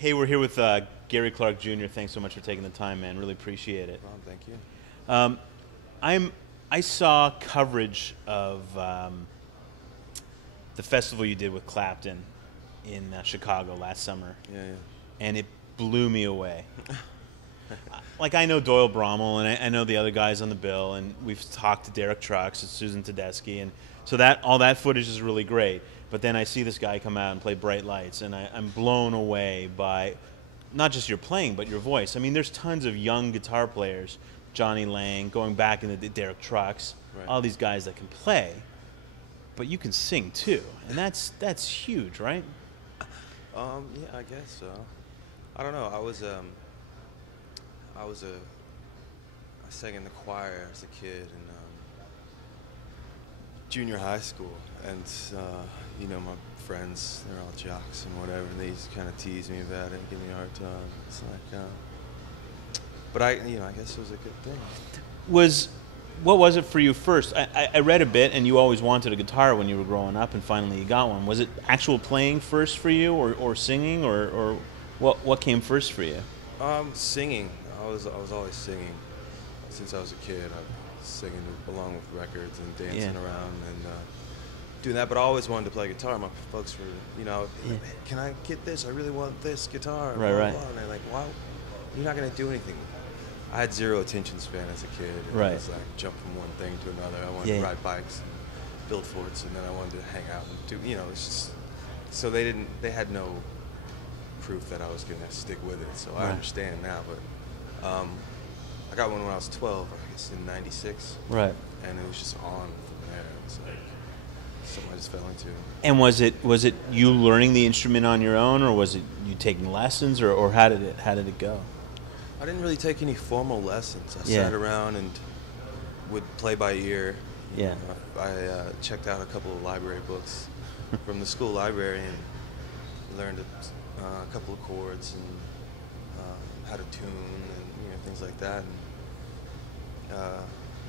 Hey, we're here with Gary Clark Jr. Thanks so much for taking the time, man. Really appreciate it. Thank you. I saw coverage of the festival you did with Clapton in Chicago last summer, Yeah, and it blew me away. Like, I know Doyle Brommel, and I know the other guys on the bill, and we've talked to Derek Trucks and Susan Tedeschi, and so all that footage is really great. But then I see this guy come out and play Bright Lights, and I'm blown away by not just your playing, but your voice. I mean, there's tons of young guitar players, Johnny Lang, going back into the Derek Trucks, Right. all these guys that can play, but you can sing too, and that's huge, right? Yeah, I guess so. I don't know. I sang in the choir as a kid in junior high school, and my friends, they're all jocks and whatever, and they used to kind of tease me about it, give me a hard time. It's like, but I guess it was a good thing. What was it for you first? I read a bit, and you always wanted a guitar when you were growing up, and finally you got one. Was it actual playing first for you, or singing, or what came first for you? Singing. I was always singing since I was a kid. I was singing along with records and dancing around and doing that. But I always wanted to play guitar. My folks were, can I get this? I really want this guitar. Right, right. And they're like, "Wow, you're not gonna do anything." I had zero attention span as a kid. Right. I was like jump from one thing to another. I wanted to ride bikes and build forts, and then I wanted to hang out and do. It's just so they had no proof that I was gonna stick with it. So I understand now, but I got one when I was 12, I guess in '96. Right. And it was just on from there. It was like something I just fell into. And was it you learning the instrument on your own, or was it you taking lessons, or how did it go? I didn't really take any formal lessons. I sat around and would play by ear. Yeah. I checked out a couple of library books from the school library and learned a couple of chords and how to tune and things like that.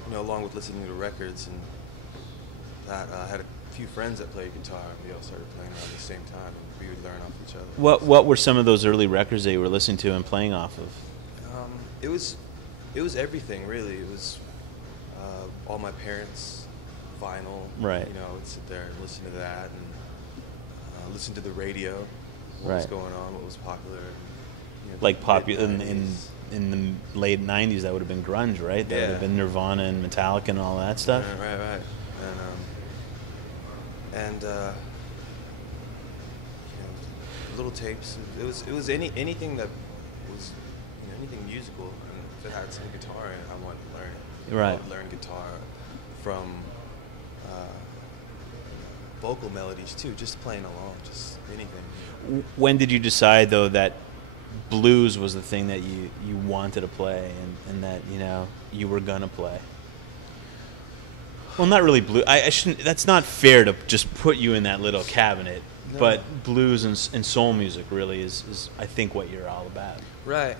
And along with listening to records and that, I had a few friends that played guitar. We all started playing around the same time, and we would learn off each other. What were some of those early records that you were listening to and playing off of? It was everything, really. It was all my parents' vinyl. Right. I would sit there and listen to that and listen to the radio. What was going on? What was popular? Like popular in the late '90s, that would have been grunge, right? That would have been Nirvana and Metallica and all that stuff. Right. And little tapes. It was anything that was anything musical and that had some guitar in it. I wanted to learn it. Right. I would learn guitar from vocal melodies too, just playing along, just anything. When did you decide though that blues was the thing that you wanted to play and that you were gonna play? Well, not really blues. I shouldn't. That's not fair to just put you in that little cabinet. No. But blues and soul music really is I think what you're all about. Right.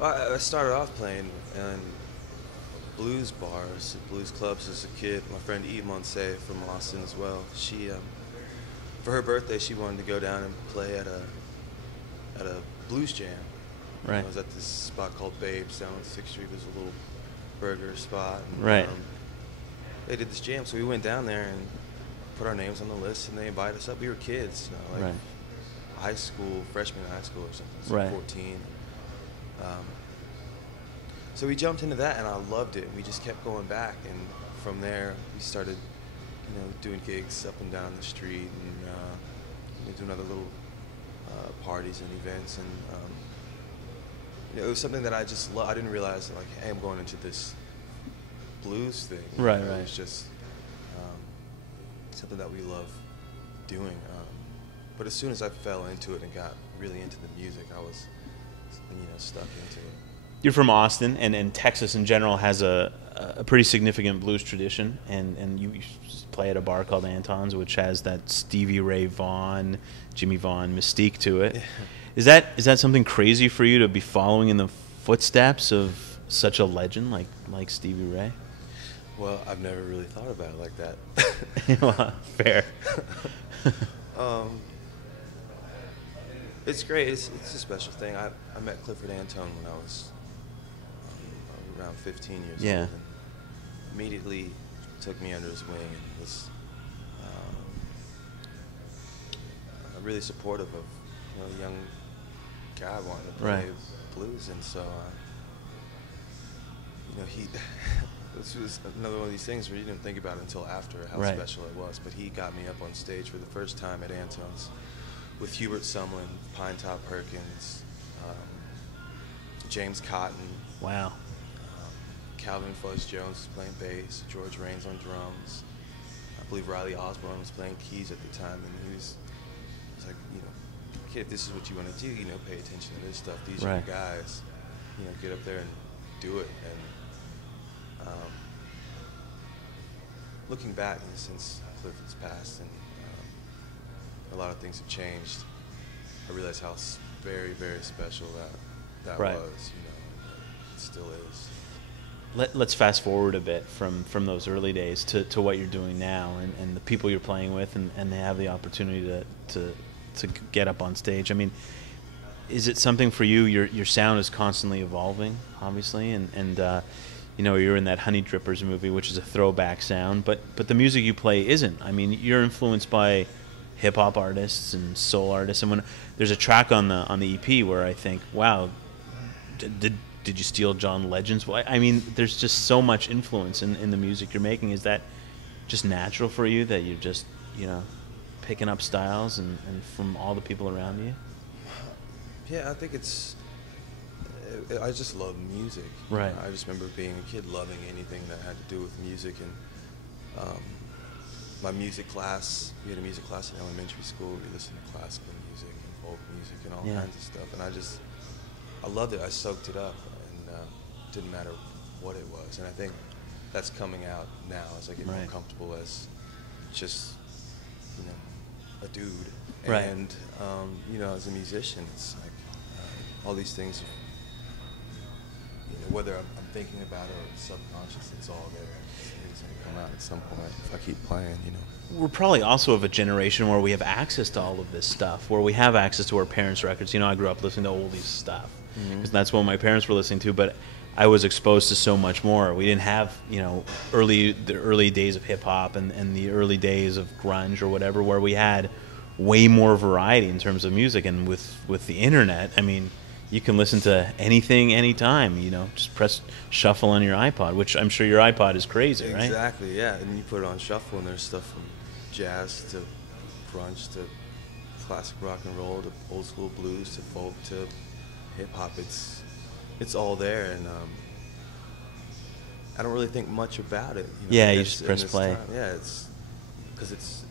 Well, I started off playing in blues bars, blues clubs as a kid. My friend Eve Monse from Austin as well. She, for her birthday, she wanted to go down and play at a blues jam. Right. I was at this spot called Babes down on 6th Street. It was a little burger spot. And, right. They did this jam, so we went down there and put our names on the list, and they invited us up. We were kids, like high school, freshman in high school or something, so 14. So we jumped into that, and I loved it. We just kept going back, and from there we started, doing gigs up and down the street, and doing other little parties and events, and it was something that I just I didn't realize, like, hey, I'm going into this blues thing. Right. It was just something that we love doing. But as soon as I fell into it and got really into the music, I was, stuck into it. You're from Austin, and Texas in general has a pretty significant blues tradition, and you play at a bar called Antons, which has that Stevie Ray Vaughan, Jimmy Vaughan mystique to it. Is that something crazy for you to be following in the footsteps of such a legend like Stevie Ray? Well, I've never really thought about it like that. Well, fair. It's great. It's a special thing. I met Clifford Antone when I was around 15 years Yeah. old. And immediately took me under his wing and was really supportive of a young guy wanting to play blues. And so, he this was another one of these things where you didn't think about it until after how special it was. But he got me up on stage for the first time at Antons with Hubert Sumlin, Pinetop Perkins, James Cotton. Wow. Calvin Fuzz Jones was playing bass, George Raines on drums. I believe Riley Osborne was playing keys at the time, and he was like, kid, if this is what you want to do, pay attention to this stuff. These are your guys. Get up there and do it. And looking back, since Clifford's passed and a lot of things have changed, I realize how very, very special that was. It still is. Let's fast forward a bit from those early days to what you're doing now and the people you're playing with and they have the opportunity to get up on stage. I mean, is it something for you? Your sound is constantly evolving, obviously, and you're in that Honey Drippers movie, which is a throwback sound, but the music you play isn't. I mean, you're influenced by hip hop artists and soul artists, and when there's a track on the EP where I think, wow, did you steal John Legend's voice? I mean, there's just so much influence in the music you're making. Is that just natural for you that you're just, picking up styles and from all the people around you? Yeah, I think I just love music. Right. I just remember being a kid loving anything that had to do with music. And my music class, we had a music class in elementary school. We listened to classical music and folk music and all kinds of stuff. And I loved it. I soaked it up, and it didn't matter what it was. And I think that's coming out now as I get more comfortable as just, a dude. Right. And, as a musician, it's like all these things, whether I'm thinking about it or subconscious, it's all there. It's going to come out at some point if I keep playing, We're probably also of a generation where we have access to all of this stuff, where we have access to our parents' records. I grew up listening to oldies stuff because that's what my parents were listening to, but I was exposed to so much more. We didn't have, the early days of hip-hop and the early days of grunge or whatever, where we had way more variety in terms of music. And with the internet, I mean, you can listen to anything, anytime, just press shuffle on your iPod, which I'm sure your iPod is crazy, right? Exactly, yeah. And you put it on shuffle, and there's stuff from jazz to grunge to classic rock and roll to old school blues to folk to hip-hop. It's all there, and I don't really think much about it. You just press play. Time. Yeah, it's because there's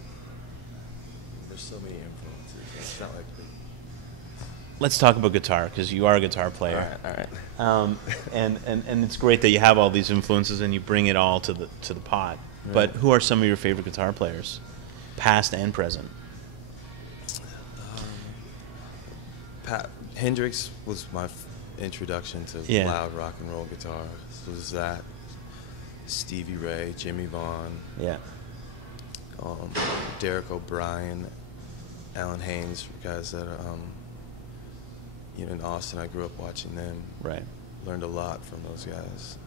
so many influences. It's not like Let's talk about guitar, because you are a guitar player. All right. And it's great that you have all these influences and you bring it all to the pot. Right. But who are some of your favorite guitar players, past and present? Hendrix was my introduction to loud rock and roll guitar. So was that Stevie Ray, Jimmy Vaughn, Derek O'Brien, Alan Haynes, guys that are in Austin. I grew up watching them. Right. Learned a lot from those guys.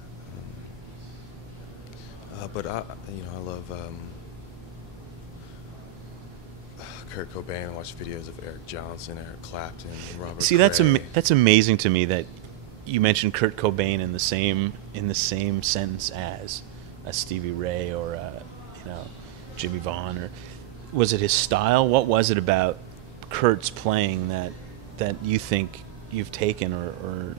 But I love Kurt Cobain. I watch videos of Eric Johnson, Eric Clapton, and Robert See, Cray. that's amazing to me that you mentioned Kurt Cobain in the same sentence as a Stevie Ray or Jimmy Vaughn. Or was it his style? What was it about Kurt's playing that you think you've taken, or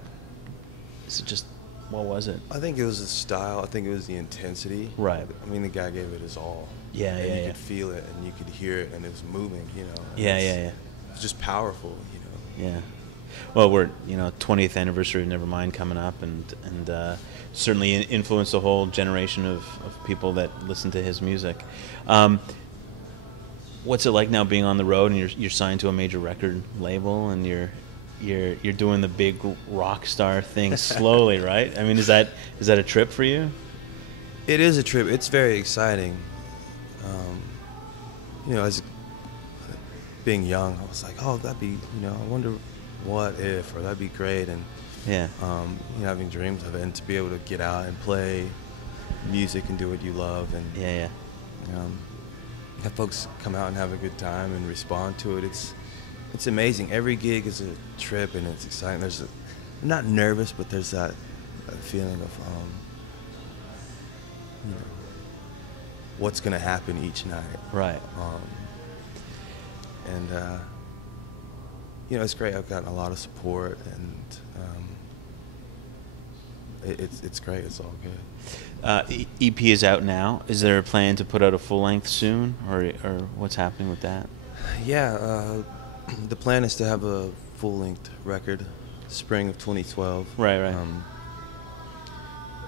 is it just, what was it? I think it was the style. I think it was the intensity. Right. I mean, the guy gave it his all. You could feel it, and you could hear it, and it was moving, Yeah. It was just powerful, Yeah. Well, we're 20th anniversary of Nevermind coming up, and certainly influenced a whole generation of people that listen to his music. What's it like now being on the road and you're signed to a major record label and you're doing the big rock star thing slowly, right? I mean, is that a trip for you? It is a trip. It's very exciting. As being young, I was like, oh, that'd be, I wonder what if, or that'd be great. And Yeah. having dreams of it, and to be able to get out and play music and do what you love, and Yeah. have folks come out and have a good time and respond to it. It's amazing. Every gig is a trip, and it's exciting. I'm not nervous, but there's that feeling of what's going to happen each night. Right. And it's great. I've gotten a lot of support, and it's great. It's all good. EP is out now. Is there a plan to put out a full length soon, or what's happening with that? Yeah, the plan is to have a full length record, spring of 2012. Right.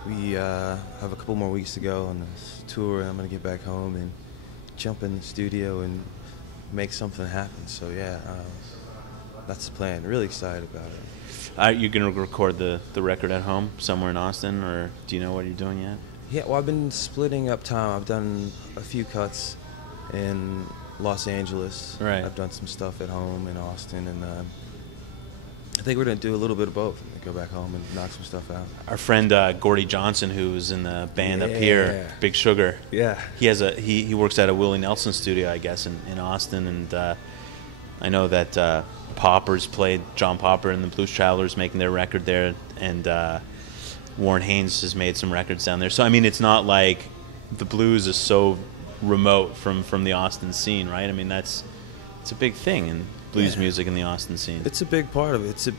We have a couple more weeks to go on this tour, and I'm gonna get back home and jump in the studio and make something happen. So yeah, that's the plan. Really excited about it. Are you going to record the record at home somewhere in Austin, or do you know what you're doing yet? Yeah, well, I've been splitting up time. I've done a few cuts in Los Angeles. Right. I've done some stuff at home in Austin, and I think we're going to do a little bit of both. Go back home and knock some stuff out. Our friend Gordy Johnson, who was in the band up here, Big Sugar. Yeah. He works at a Willie Nelson studio, I guess, in Austin, and I know that Popper's played John Popper and the Blues Travelers making their record there, and Warren Haynes has made some records down there. So I mean, it's not like the blues is so remote from the Austin scene, right? I mean, it's a big thing in blues music in the Austin scene. It's a big part of it.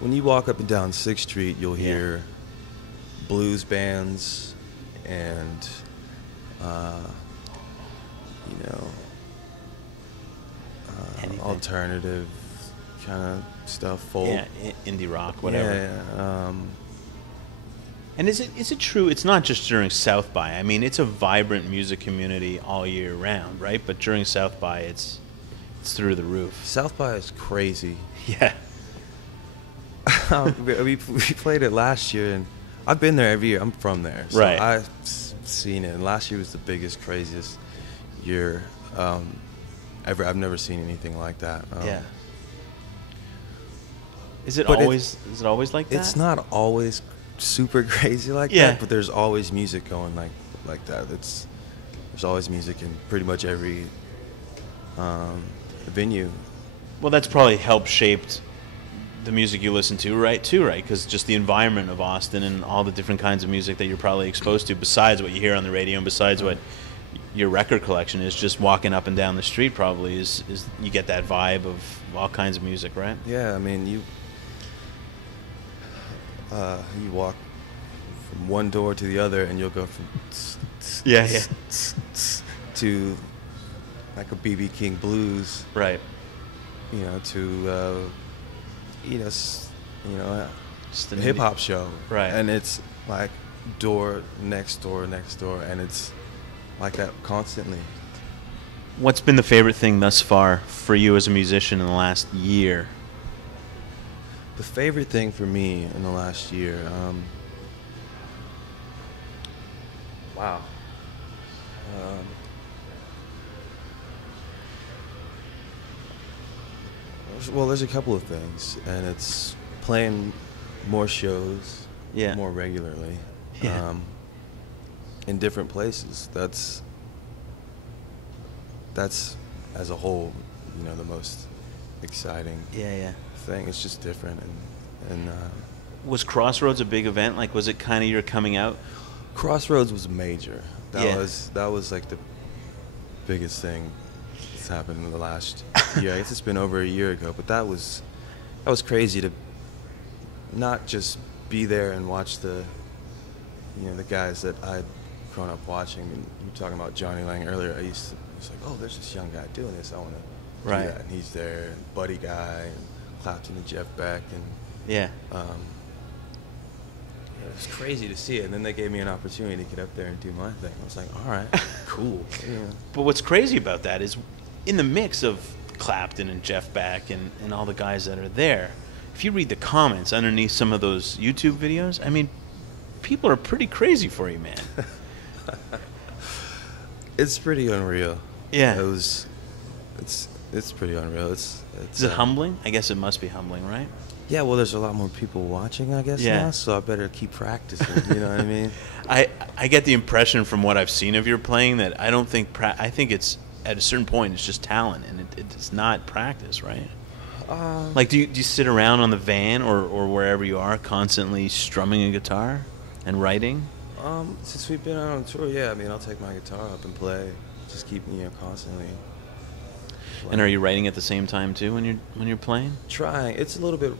When you walk up and down 6th Street, you'll hear blues bands and alternative kind of stuff, folk. Yeah, indie rock, whatever. Yeah. And is it true? It's not just during South by. I mean, it's a vibrant music community all year round, right? But during South by, it's through the roof. South by is crazy. Yeah. we played it last year, and I've been there every year. I'm from there, so right. I've seen it. And last year was the biggest, craziest year ever. I've never seen anything like that. Yeah. Is it always like that? It's not always super crazy like that, but there's always music going like that. There's always music in pretty much every venue. Well, that's probably helped shaped the music you listen to, right? Because just the environment of Austin and all the different kinds of music that you're probably exposed to, besides what you hear on the radio and besides what your record collection is, just walking up and down the street probably is you get that vibe of all kinds of music, right? Yeah, I mean, you walk from one door to the other, and you'll go from to like a B.B. King blues, right? To just a hip hop show, right? And it's like door next door next door, and it's like that constantly. What's been the favorite thing thus far for you as a musician in the last year? The favorite thing for me in the last year, wow. Well, there's a couple of things, and it's playing more shows, more regularly, in different places. That's as a whole, the most exciting thing. It's just different, and was Crossroads a big event? Like, was it kind of your coming out? Crossroads was major. That was like the biggest thing that's happened in the last year. I guess it's been over a year ago, but that was crazy to not just be there and watch the guys that I'd grown up watching. I mean, you were talking about Johnny Lang earlier. I was like, oh, there's this young guy doing this. I want to do that. And he's there, and Buddy Guy, and Clapton and Jeff Beck, and it was crazy to see it. And then they gave me an opportunity to get up there and do my thing. I was like, all right, cool. Yeah. But what's crazy about that is, in the mix of Clapton and Jeff Beck and all the guys that are there, if you read the comments underneath some of those YouTube videos, I mean, people are pretty crazy for you, man. It's pretty unreal. Yeah. It's it's pretty unreal. It's Is it humbling? I guess it must be humbling, right? Yeah, well, there's a lot more people watching, I guess, Yeah. now, so I better keep practicing, you know what I mean? I get the impression from what I've seen of your playing that I don't think I think it's at a certain point it's just talent and it's not practice, right? Like do you sit around on the van or wherever you are constantly strumming a guitar and writing? Since we've been out on tour, yeah, I mean, I'll take my guitar up and play, just keep, constantly playing. And are you writing at the same time too when you're playing? Trying. It's a little bit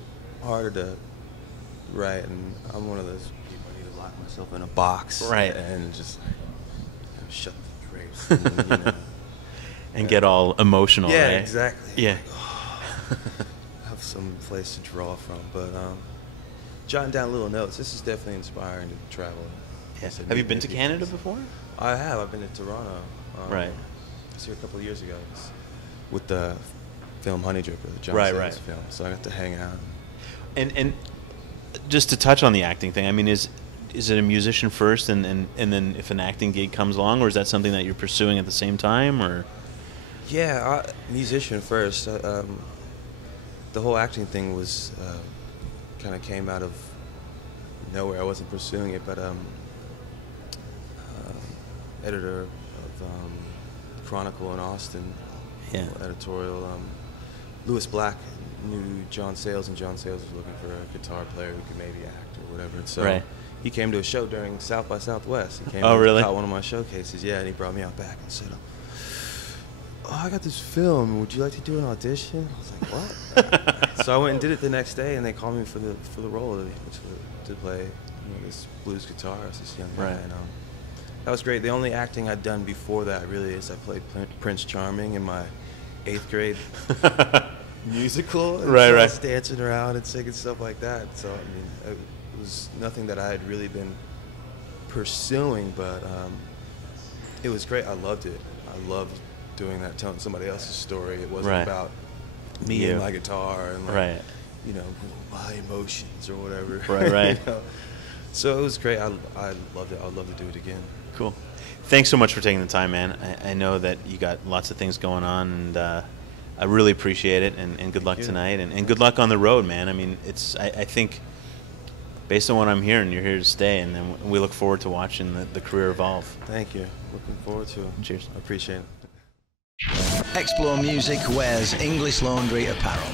harder to write, and I'm one of those people I need to lock myself in a box, right, and just shut the drapes, and, and get all emotional, yeah, right? exactly. Yeah. Have some place to draw from, but jotting down little notes. This is definitely inspiring to travel. Yeah. Have you been to Canada before? I have. I've been to Toronto. Right. I was here a couple of years ago with the film Honey Dripper, the John Sayles film. So I got to hang out. And just to touch on the acting thing, I mean, is it a musician first, and then if an acting gig comes along, or is that something that you're pursuing at the same time, or? Yeah, musician first. The whole acting thing was kind of came out of nowhere. I wasn't pursuing it, but editor of Chronicle in Austin, yeah, editorial. Lewis Black knew John Sayles, and John Sayles was looking for a guitar player who could maybe act or whatever. And so he came to a show during South by Southwest. He came really? caught one of my showcases, yeah, and he brought me out back and said, "Oh, I got this film. Would you like to do an audition?" I was like, "What?" So I went and did it the next day, and they called me for the role to play this blues guitarist, this young guy. Right. And, that was great. The only acting I'd done before that really is I played Prince Charming in my 8th grade musical. And right, so right. I was dancing around and singing stuff like that. So I mean, it was nothing that I had really been pursuing, but it was great. I loved it. I loved doing that, telling somebody else's story. It wasn't about me and my guitar and like, my emotions or whatever. Right. So it was great. I loved it. I'd love to do it again. Cool. Thanks so much for taking the time, man. I know that you got lots of things going on, and I really appreciate it, and good luck tonight, and good luck on the road, man. I mean, I think, based on what I'm hearing, you're here to stay, and then we look forward to watching the career evolve. Thank you. Looking forward to it. Cheers. I appreciate it. Explore Music wears English Laundry apparel.